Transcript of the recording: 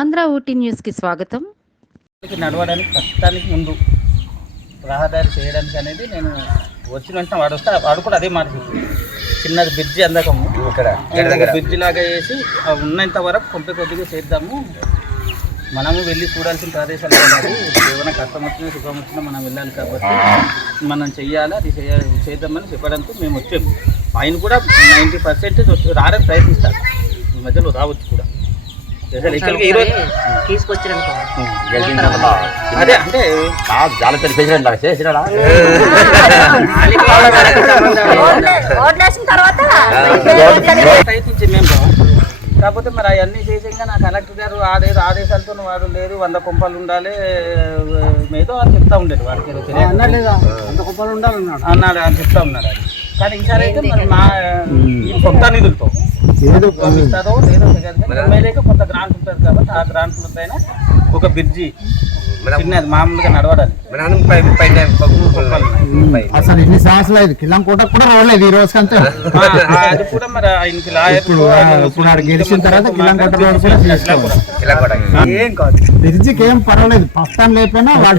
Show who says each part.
Speaker 1: ఆంధ్ర ఊటీ న్యూస్కి స్వాగతం.
Speaker 2: నడవడానికి ప్రస్తుతానికి ముందు రహదారి చేయడానికి అనేది నేను వచ్చిన వెంటనే వాడు వస్తే వాడు కూడా అదే మాట. చిన్నది బ్రిడ్జి అందకము.
Speaker 3: ఇక్కడ
Speaker 2: బ్రిడ్జి లాగా వేసి ఆ ఉన్నంత వరకు కొంత కొద్దిగా చేద్దాము. మనము వెళ్ళి చూడాల్సిన ప్రదేశాలు ఉన్నాయి. ఏమైనా కష్టం వచ్చినా సుఖం వచ్చినా మనం వెళ్ళాలి కాబట్టి మనం చెయ్యాలి అది చేయ చేద్దామని చెప్పడంతో మేము వచ్చాము. ఆయన కూడా నైంటీ పర్సెంటేజ్ రారని ప్రయత్నిస్తారు. ఈ మధ్యలో రావచ్చు కూడా.
Speaker 4: తీసుకొచ్చారనుకో
Speaker 2: అదే అంటే
Speaker 3: చాలా పెద్ద చేసినాడా.
Speaker 2: కాకపోతే మరి అవన్నీ చేసాక నా కలెక్టర్ గారు ఆదేశ ఆదేశాలతో వాడు లేదు వంద కొంపలు ఉండాలి ఏదో అని చెప్తా ఉండేది వాడికి. అన్నాడు అని చెప్తా ఉన్నాడు కానీ ఈసారి అయితే మరి మా ఈ సొంత నిధులతో. పంపిస్తారో లేదో తెలియదు కానీ ఎమ్మెల్యేకి కొంత గ్రాంట్ ఉంటుంది కాబట్టి ఆ గ్రాంట్ పైన ఒక బ్రిడ్జి చిన్నది మామూలుగా నడవడానికి.
Speaker 5: అసలు ఎన్ని సంవత్సరాలు అయింది? కూడా రోడ్లేదు ఈ రోజు అంతే.
Speaker 2: ఆ, అది కూడా మరి ఆయనకి లాయర్
Speaker 5: ఇప్పుడు గెలిచిన తర్వాత కిల్లం కోట రోడ్ కూడా తీసుకోవాలి
Speaker 2: ఏం కాదు.
Speaker 5: బ్రిడ్జికి ఏం పర్వాలేదు. లేకపోయినా వాడు